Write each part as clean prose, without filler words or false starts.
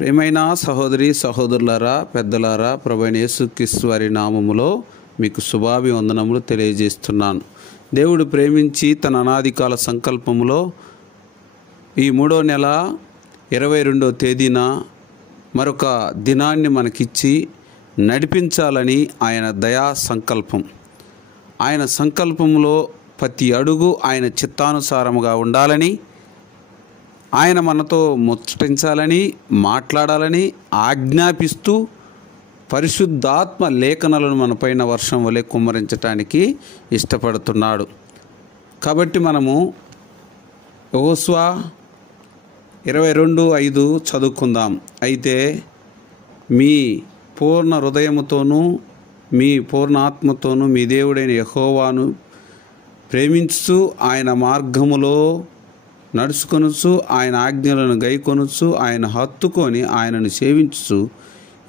ప్రియమైన సహోదరి సహోదరులారా, పెద్దలారా, ప్రభువైన యేసుక్రీస్తు వారి నామములో మీకు శుభాభివందనములు తెలియజేస్తున్నాను. దేవుడు ప్రేమించి తన అనాదికాల సంకల్పములో ఈ 3వ నెల 22వ తేదీన మరొక దినాన్ని మనకిచ్చి నడిపించాలని ఆయన దయా సంకల్పం. ఆయన సంకల్పంలో ప్రతి అడుగు ఆయన చిత్తానుసారముగా ఉండాలని, ఆయన మనతో ముచ్చటించాలని, మాట్లాడాలని ఆజ్ఞాపిస్తూ పరిశుద్ధాత్మ లేఖనాలను మనపైన వర్షం వలె కుమ్మరించటానికి ఇష్టపడుతున్నాడు. కాబట్టి మనము యెహోషువ 22:5 చదువుకుందాం. అయితే మీ పూర్ణ హృదయముతోనూ మీ పూర్ణ ఆత్మతోనూ మీ దేవుడైన యెహోవాను ప్రేమించుచు ఆయన మార్గములో నడుచుకొనుచు ఆయన ఆజ్ఞలను గైకొనుచు ఆయన హత్తుకొని ఆయనను సేవించుచు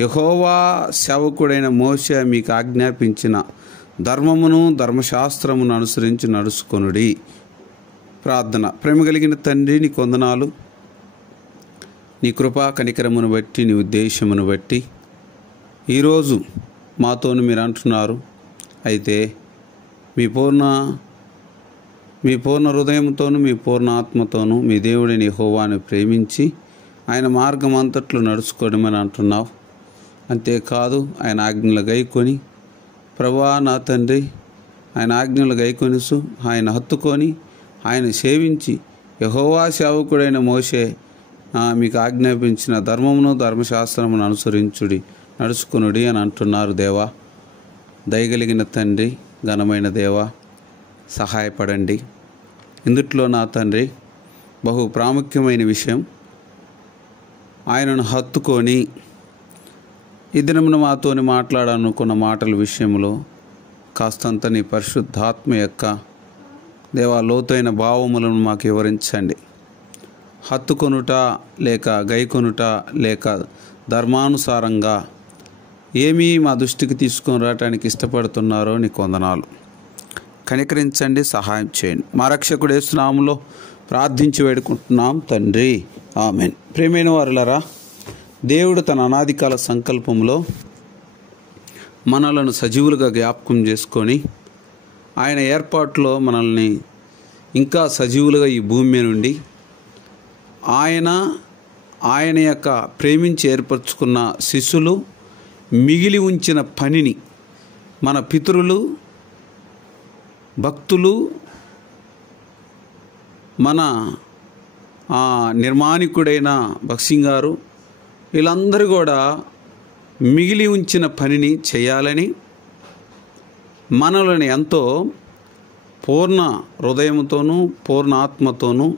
యెహోవా సేవకుడైన మోషే మీకు ఆజ్ఞాపించిన ధర్మమును ధర్మశాస్త్రమును అనుసరించి నడుచుకొనుడి. ప్రార్థన. ప్రేమ కలిగిన తండ్రి, నీ వందనాలు. నీ కృపా కనికరమును బట్టి, నీ ఉద్దేశమును బట్టి ఈరోజు మాతోను మీరు అంటున్నారు. అయితే మీ పూర్ణ హృదయంతోనూ మీ పూర్ణ ఆత్మతోనూ మీ దేవుడిని యెహోవాను ప్రేమించి ఆయన మార్గం అంతట్లో నడుచుకోవడమని అంటున్నావు. అంతేకాదు ఆయన ఆజ్ఞలు గైకొని, ప్రభువా నా తండ్రి, ఆయన ఆజ్ఞలు గైకొనుసు ఆయన హత్తుకొని ఆయన సేవించి యెహోవా సేవకుడైన మోషే మీకు ఆజ్ఞాపించిన ధర్మమును ధర్మశాస్త్రమును అనుసరించుడి, నడుచుకునుడి అని అంటున్నారు. దేవా, దయగలిగిన తండ్రి, ఘనమైన దేవా, సహాయపడండి. ఇందుట్లో నా తండ్రి బహు ప్రాముఖ్యమైన విషయం, ఆయనను హత్తుకొని ఈ దినమున మాతోని మాట్లాడాలనుకున్న మాటల విషయంలో కాస్తంత నీ పరిశుద్ధాత్మ యొక్క దేవా లోతైన భావములను మాకు వివరించండి. హత్తుకొనుట లేక గైకొనుట లేక ధర్మానుసారంగా ఏమీ మా దృష్టికి తీసుకొని రావటానికి ఇష్టపడుతున్నారో నీకు వందనాలు. కనికరించండి, సహాయం చేయండి. మా రక్షకుడు యేసు నామములో ప్రార్థించి వేడుకుంటున్నాం తండ్రి, ఆమేన్. ప్రియమైన వారులారా, దేవుడు తన అనాదికాల సంకల్పంలో మనలను సజీవులుగా జ్ఞాపకం చేసుకొని ఆయన ఏర్పాటులో మనల్ని ఇంకా సజీవులుగా ఈ భూమి నుండి ఆయన యొక్క ప్రేమించి ఏర్పరచుకున్న శిశులు మిగిలి ఉంచిన పనిని మన పితరులు, భక్తులు, మన నిర్మాణికుడైన భక్సింగ్ గారు వీళ్ళందరూ కూడా మిగిలి ఉంచిన పనిని చేయాలని మనల్ని ఎంతో పూర్ణ హృదయంతోనూ పూర్ణ ఆత్మతోనూ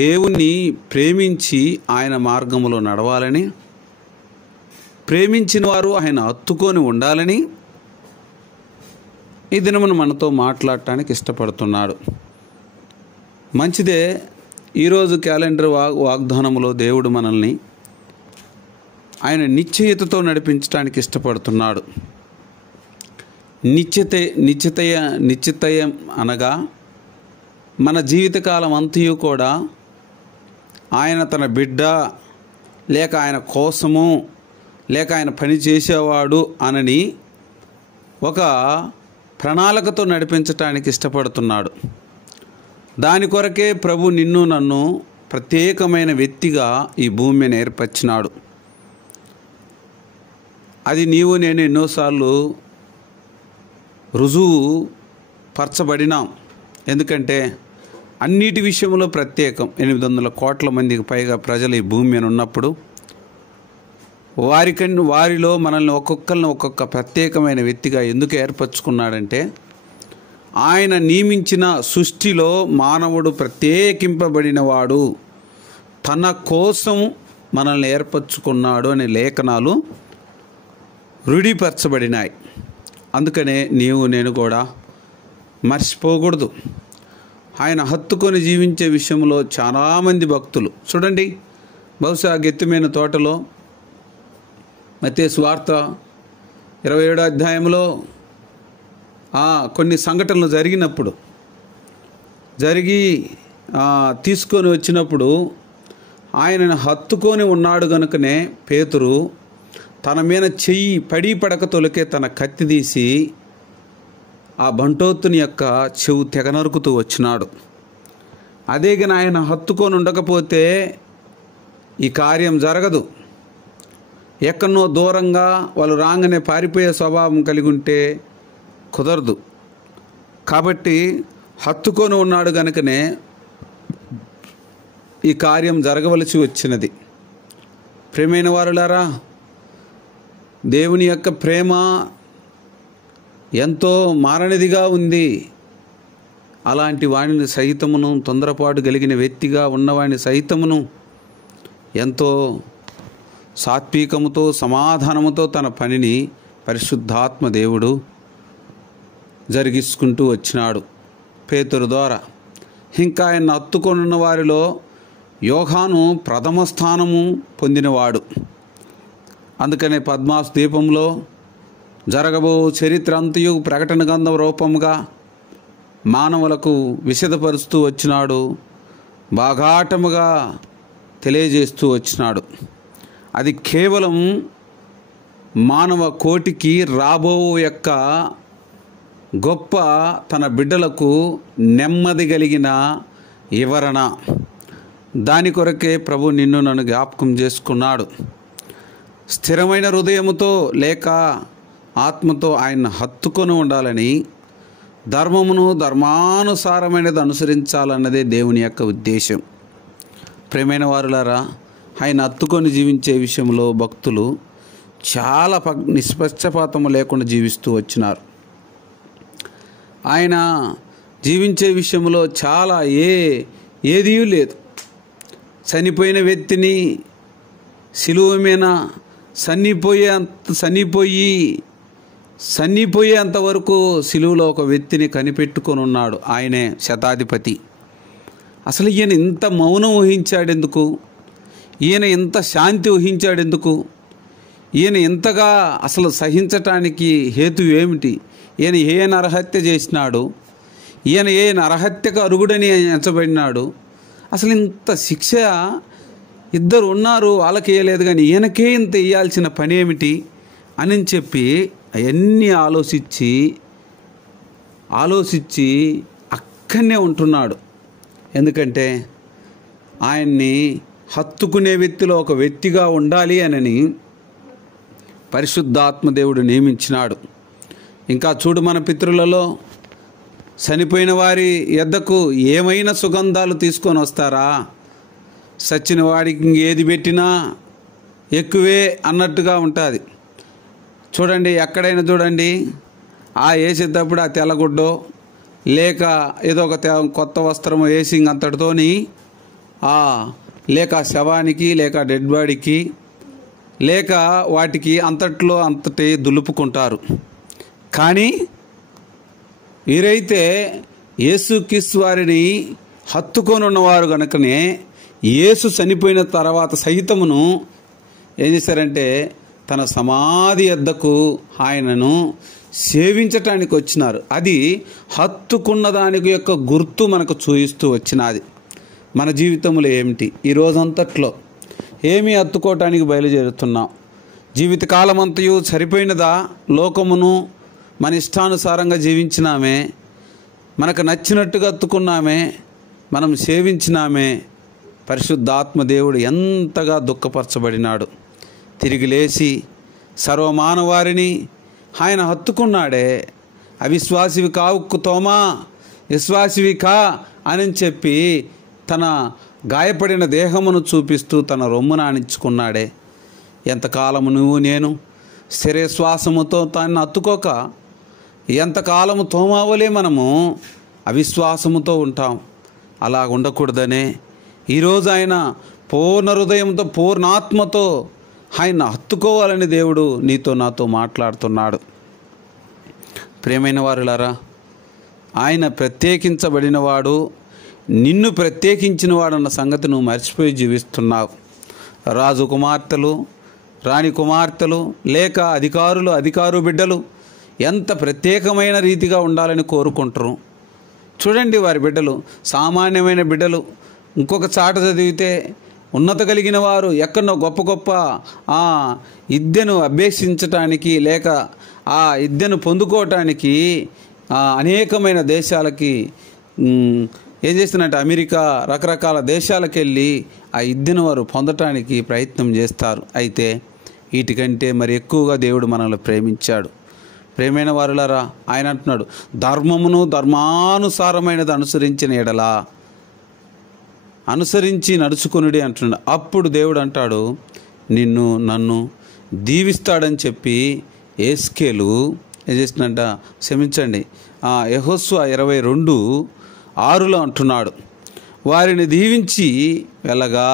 దేవుణ్ణి ప్రేమించి ఆయన మార్గంలో నడవాలని, ప్రేమించిన వారు ఆయన హత్తుకొని ఉండాలని ఈ దినమును మనతో మాట్లాడటానికి ఇష్టపడుతున్నాడు. మంచిదే. ఈరోజు క్యాలెండర్ వాగ్దానములో దేవుడు మనల్ని ఆయన నిశ్చయతతో నడిపించడానికి ఇష్టపడుతున్నాడు. నిశ్చితయం అనగా మన జీవితకాలం అంతయు కూడా ఆయన తన బిడ్డ లేక ఆయన కోసము లేక ఆయన పని చేసేవాడు అనని ఒక ప్రణాళికతో నడిపించటానికి ఇష్టపడుతున్నాడు. దాని కొరకే ప్రభు నిన్ను నన్ను ప్రత్యేకమైన వ్యక్తిగా ఈ భూమి మీద ఏర్పరిచినాడు. అది నీవు నేను ఎన్నోసార్లు రుజువు పరచబడినాం. ఎందుకంటే అన్నిటి విషయంలో ప్రత్యేకం. 800 కోట్ల మందికి పైగా ప్రజలు ఈ భూమి మీద ఉన్నప్పుడు వారిలో మనల్ని ఒక్కొక్కరిని ఒక్కొక్క ప్రత్యేకమైన వ్యక్తిగా ఎందుకు ఏర్పరచుకున్నాడంటే ఆయన నియమించిన సృష్టిలో మానవుడు ప్రత్యేకింపబడినవాడు, తన కోసం మనల్ని ఏర్పరచుకున్నాడు అనే లేఖనాలు రూఢీపరచబడినాయి. అందుకనే నీవు నేను కూడా మర్చిపోకూడదు. ఆయన హత్తుకొని జీవించే విషయంలో చాలామంది భక్తులు చూడండి. బహుశా గెత్తిమైన తోటలో మత్తయి సువార్త 27వ అధ్యాయంలో కొన్ని సంఘటనలు జరిగి తీసుకొని వచ్చినప్పుడు ఆయనను హత్తుకొని ఉన్నాడు గనుకనే పేతురు తన మీద చెయ్యి పడి పడక తొలికే తన కత్తి తీసి ఆ బంటోత్తుని యొక్క చెవు తెగ నరుకుతూ వచ్చినాడు. అదే కానీ ఆయన హత్తుకొని ఉండకపోతే ఈ కార్యం జరగదు. ఎక్కడనో దూరంగా వాళ్ళు రాగానే పారిపోయే స్వభావం కలిగి ఉంటే కుదరదు. కాబట్టి హత్తుకొని ఉన్నాడు కనుకనే ఈ కార్యం జరగవలసి వచ్చినది. ప్రేమైన వారులారా, దేవుని యొక్క ప్రేమ ఎంతో మారనిదిగా ఉంది. అలాంటి వాడిని సహితమును, తొందరపాటు కలిగిన వ్యక్తిగా ఉన్నవాడిని సహితమును ఎంతో సాత్వికముతో సమాధానముతో తన పనిని పరిశుద్ధాత్మ దేవుడు జరిగించుకుంటూ వచ్చినాడు పేతురు ద్వారా. ఇంకా ఆయన హత్తుకొనున్న వారిలో యోహాను ప్రథమ స్థానము పొందినవాడు. అందుకనే పద్మాసు దీపంలో జరగబో చరిత్ర అంతయు ప్రకటన గ్రంథం రూపముగా మానవులకు విశదపరుస్తూ వచ్చినాడు, బాగాటముగా తెలియజేస్తూ వచ్చినాడు. అది కేవలం మానవ కోటికి రాబో యొక్క గొప్ప తన బిడ్డలకు నెమ్మది కలిగిన వివరణ. దాని కొరకే ప్రభు నిన్ను నన్ను జ్ఞాపకం చేసుకున్నాడు. స్థిరమైన హృదయముతో లేక ఆత్మతో ఆయన హత్తుకొని ఉండాలని, ధర్మమును ధర్మానుసారమైనది అనుసరించాలన్నదే దేవుని యొక్క ఉద్దేశం. ప్రేమైన వారులారా, ఆయన హత్తుకొని జీవించే విషయంలో భక్తులు చాలా నిష్పక్షపాతము లేకుండా జీవిస్తూ వచ్చినారు. ఆయన జీవించే విషయంలో చాలా ఏదీ లేదు. చనిపోయిన వ్యక్తిని సిలువ మీద సన్నిపోయేంతవరకు సిలువలో ఒక వ్యక్తిని కనిపెట్టుకొని ఉన్నాడు. ఆయనే శతాధిపతి. అసలు ఈయన ఇంత మౌనం వహించాడెందుకు? ఈయన ఇంత శాంతి వహించాడెందుకు? ఈయన ఇంతగా అసలు సహించటానికి హేతు ఏమిటి? ఈయన ఏ నరహత్య చేసినాడు? ఈయన ఏ నరహత్యకు అరుగుడని ఎంచబడినాడు? అసలు ఇంత శిక్ష ఇద్దరు ఉన్నారు, వాళ్ళకి వేయలేదు, కానీ ఈయనకే ఇంత వేయాల్సిన పని ఏమిటి అని చెప్పి అవన్నీ ఆలోచించి అక్కడనే ఉంటున్నాడు. ఎందుకంటే ఆయన్ని హత్తుకునే వ్యక్తిలో ఒక వ్యక్తిగా ఉండాలి అని పరిశుద్ధాత్మ దేవుడు నియమించినాడు. ఇంకా చూడు, మన పితరులలో చనిపోయిన వారి యొద్దకు ఏమైనా సుగంధాలు తీసుకొని వస్తారా? సచ్చిన వాడికి ఏది పెట్టినా ఎక్కువే అన్నట్టుగా ఉంటుంది. చూడండి, ఎక్కడైనా చూడండి, ఆ వేసేటప్పుడు ఆ తెల్లగుడ్డో లేక ఏదో ఒక కొత్త వస్త్రము వేసి అంతటితోని లేక శవానికి లేక డెడ్ బాడీకి లేక వాటికి అంతట్లో అంతటి దులుపుకుంటారు. కానీ వీరైతే యేసుక్రీస్తు వారిని హత్తుకొని ఉన్నవారు కనుకనే యేసు చనిపోయిన తర్వాత సహితమును ఏం చేశారంటే తన సమాధి వద్దకు ఆయనను సేవించటానికి వచ్చినారు. అది హత్తుకున్న దానికి యొక్క గుర్తు మనకు చూపిస్తూ వచ్చినది. మన జీవితంలో ఏమిటి? ఈ రోజంతట్లో ఏమీ హత్తుకోవటానికి బయలుదేరుతున్నాం? జీవితకాలం అంతయు సరిపోయినదా? లోకమును మన ఇష్టానుసారంగా జీవించినామే, మనకు నచ్చినట్టుగా హత్తుకున్నామే, మనం సేవించినామే. పరిశుద్ధాత్మ దేవుడు ఎంతగా దుఃఖపరచబడినాడు. తిరిగి లేచి సర్వమానవారిని ఆయన హత్తుకున్నాడే. అవిశ్వాసివి కావు తోమా, విశ్వాసివి కా అని చెప్పి తన గాయపడిన దేహమును చూపిస్తూ తన రొమ్మున ఆనించుకున్నాడే. ఎంతకాలము నువ్వు నేను స్థిరశ్వాసముతో తాన్ని హత్తుకోక ఎంతకాలము తోమావలే మనము అవిశ్వాసముతో ఉంటాం. అలా ఉండకూడదనే ఈరోజు ఆయన పూర్ణ హృదయంతో పూర్ణాత్మతో ఆయన హత్తుకోవాలని దేవుడు నీతో నాతో మాట్లాడుతున్నాడు. ప్రియమైన వారులారా, ఆయన ప్రత్యేకించబడినవాడు, నిన్ను ప్రత్యేకించినవాడన్న సంగతి నువ్వు మర్చిపోయి జీవిస్తున్నావు. రాజు కుమార్తెలు, రాణి కుమార్తెలు లేక అధికారు బిడ్డలు ఎంత ప్రత్యేకమైన రీతిగా ఉండాలని కోరుకుంటారు. చూడండి, వారి బిడ్డలు సామాన్యమైన బిడ్డలు. ఇంకొక చాట చదివితే ఉన్నత కలిగిన వారు ఎక్కడో గొప్ప గొప్ప విద్యను అభ్యసించటానికి లేక ఆ విద్యను పొందుకోవటానికి అనేకమైన దేశాలకి ఏం చేస్తున్నట్టు అమెరికా రకరకాల దేశాలకు వెళ్ళి ఆ విద్యను వారు పొందటానికి ప్రయత్నం చేస్తారు. అయితే వీటికంటే మరి ఎక్కువగా దేవుడు మనల్ని ప్రేమించాడు. ప్రేమైన వారులారా, ఆయన అంటున్నాడు, ధర్మమును ధర్మానుసారమైనది అనుసరించిన ఎడలా అనుసరించి నడుచుకొనుడి అంటున్నాడు. అప్పుడు దేవుడు అంటాడు, నిన్ను నన్ను దీవిస్తాడని చెప్పి ఏస్కేలు ఏం చేస్తుందంట, క్షమించండి, యెహోషువ 22:6 అంటున్నాడు, వారిని దీవించి వెళ్ళగా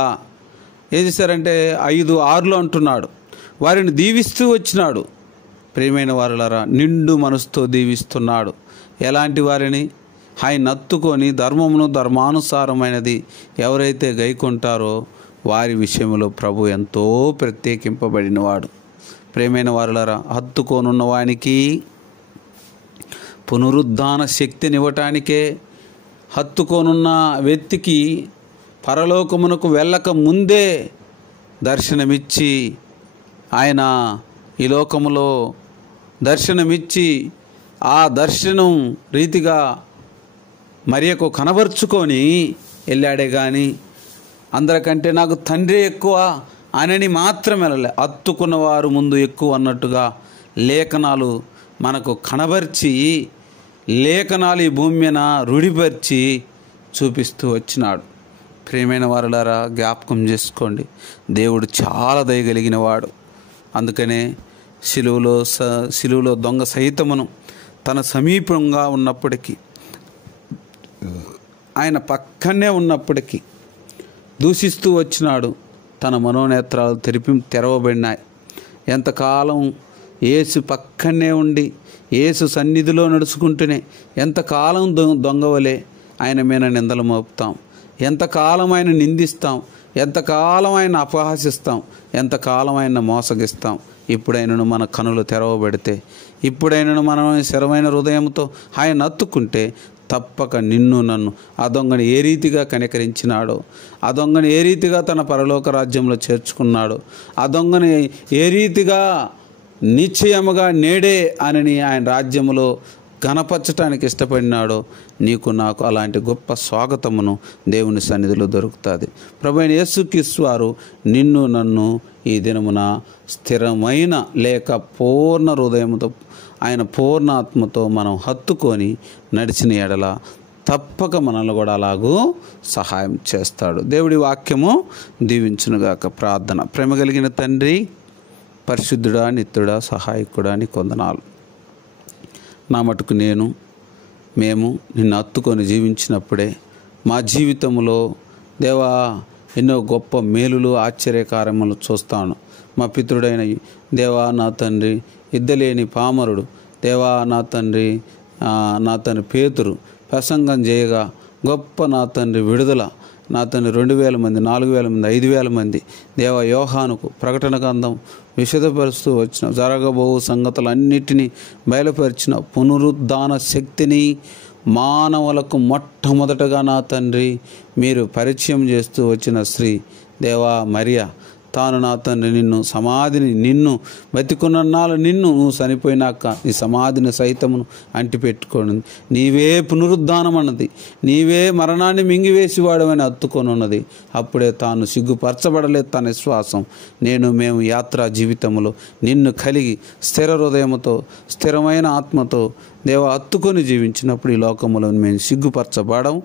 ఏం చేశారంటే 5:6 అంటున్నాడు, వారిని దీవిస్తూ వచ్చినాడు. ప్రియమైన వారులారా, నిండు మనసుతో దీవిస్తున్నాడు. ఎలాంటి వారిని? ఆయన నత్తుకొని ధర్మమును ధర్మానుసారమైనది ఎవరైతే గైకొంటారో వారి విషయంలో ప్రభు ఎంతో ప్రత్యేకింపబడినవాడు. ప్రియమైన వారులారా, హత్తుకోనున్న వానికి పునరుద్ధాన శక్తినివ్వటానికే, హత్తుకోనున్న వ్యక్తికి పరలోకమునకు వెళ్ళక ముందే దర్శనమిచ్చి ఆయన ఈ లోకములో దర్శనమిచ్చి ఆ దర్శనం రీతిగా మరియకు కనబరుచుకొని వెళ్ళాడే కానీ అందరికంటే నాకు తండ్రి ఎక్కువ అనని మాత్రం వెళ్ళలే. హత్తుకున్నవారు ముందు ఎక్కువ అన్నట్టుగా లేఖనాలు మనకు కనబర్చి, లేఖనాలు ఈ భూమి మీద రుడిపరిచి చూపిస్తూ వచ్చినాడు. ప్రియమైన వారులారా, జ్ఞాపకం చేసుకోండి, దేవుడు చాలా దయగలిగిన వాడు. అందుకనే శిలువలో దొంగ సహితమును తన సమీపంగా ఉన్నప్పటికీ, ఆయన పక్కనే ఉన్నప్పటికీ దూషిస్తూ వచ్చినాడు. తన మనోనేత్రాలు తెరవబడినాయి. ఎంతకాలం యేసు పక్కనే ఉండి యేసు సన్నిధిలో నడుచుకుంటూనే ఎంతకాలం దొంగవలే ఆయన మీద నిందలు మోపుతాం, ఎంతకాలం ఆయన నిందిస్తాం, ఎంతకాలం ఆయన అపహాసిస్తాం, ఎంతకాలం ఆయన మోసగిస్తాం. ఇప్పుడైనను మన కనులు తెరవబడితే, ఇప్పుడైనను మనం స్థిరమైన హృదయంతో ఆయన నత్తుకుంటే తప్పక నిన్ను నన్ను ఆ దొంగని ఏ రీతిగా కనికరించినాడో, ఆ దొంగని ఏ రీతిగా తన పరలోక రాజ్యంలో చేర్చుకున్నాడో, ఆ దొంగని ఏ రీతిగా నిశ్చయముగా నేడే అని ఆయన రాజ్యములో గణపరచటానికి ఇష్టపడినాడో, నీకు నాకు అలాంటి గొప్ప స్వాగతమును దేవుని సన్నిధిలో దొరుకుతుంది. ప్రభువైన యేసుక్రీస్తు వారు నిన్ను నన్ను ఈ దినమున స్థిరమైన లేక పూర్ణ హృదయంతో, ఆయన పూర్ణ ఆత్మతో మనం హత్తుకొని నడిచిన ఎడల తప్పక మనల్ని కూడా అలాగూ సహాయం చేస్తాడు. దేవుడి వాక్యము దీవించునుగాక. ప్రార్థన. ప్రేమ కలిగిన తండ్రి, పరిశుద్ధుడా, నిత్యుడా, సహాయకుడా, నీ కొందనాలు. నా మటుకు మేము నిన్ను హత్తుకొని జీవించినప్పుడే మా జీవితంలో దేవా ఎన్నో గొప్ప మేలులు ఆశ్చర్యకార్యములు చూస్తాను. మా పితృడైన దేవా నా తండ్రి, ఇద్దలేని పామరుడు దేవా నా తండ్రి, నా తండ్రి పేతురు ప్రసంగం చేయగా గొప్ప నా తండ్రి విడుదల, నా తండ్రి 2000 మంది, 4000 మంది, 5000 మంది దేవ యోహానుకు ప్రకటన గ్రంథం విశదపరుస్తూ వచ్చిన జరగబో సంగతులన్నిటినీ బయలుపరిచిన పునరుద్ధాన శక్తిని మానవులకు మొట్టమొదటగా నా తండ్రి మీరు పరిచయం చేస్తూ వచ్చిన శ్రీ దేవా మరియా తాను నా తండ్రి నిన్ను బతికున్నాళ్ళు నువ్వు చనిపోయినాక నీ సమాధిని సైతమును అంటిపెట్టుకోనుంది. నీవే పునరుద్ధానం అన్నది, నీవే మరణాన్ని మింగివేసివాడమని హత్తుకొని ఉన్నది. అప్పుడే తాను సిగ్గుపరచబడలేదు తన విశ్వాసం. మేము యాత్రా జీవితంలో నిన్ను కలిగి స్థిర హృదయముతో స్థిరమైన ఆత్మతో దేవా హత్తుకొని జీవించినప్పుడు ఈ లోకములో మేము సిగ్గుపరచబడం.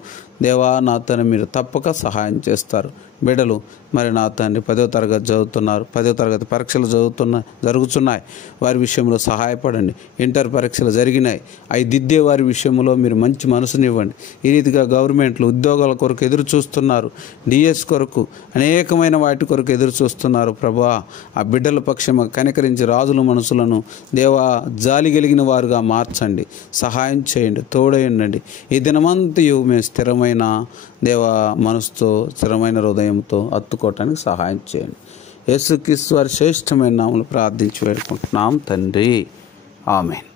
దేవా నా తండ్రి మీరు తప్పక సహాయం చేస్తారు. బిడ్డలు మరి నా తండ్రి 10వ తరగతి చదువుతున్నారు, 10వ తరగతి పరీక్షలు జరుగుతున్నాయి. వారి విషయంలో సహాయపడండి. ఇంటర్ పరీక్షలు జరిగినాయి, అవి దిద్దే వారి విషయంలో మీరు మంచి మనసునివ్వండి. ఈ రీతిగా గవర్నమెంట్లు ఉద్యోగాల కొరకు ఎదురు చూస్తున్నారు, డిఎస్ కొరకు అనేకమైన వాటి కొరకు ఎదురు చూస్తున్నారు. ప్రభా ఆ బిడ్డల పక్షంగా కనికరించి రాజుల మనసులను దేవా జాలి కలిగిన వారుగా మార్చండి, సహాయం చేయండి, తోడయండి. ఈ దినమంతయు మేము స్థిరమైన దేవా మనసుతో స్థిరమైన హృదయంతో హత్తుకోవటానికి సహాయం చేయండి. యేసుక్రీస్తు వారి శ్రేష్టమైన నామములో ప్రార్థించి వేడుకుంటున్నాం తండ్రి. ఆమేన్.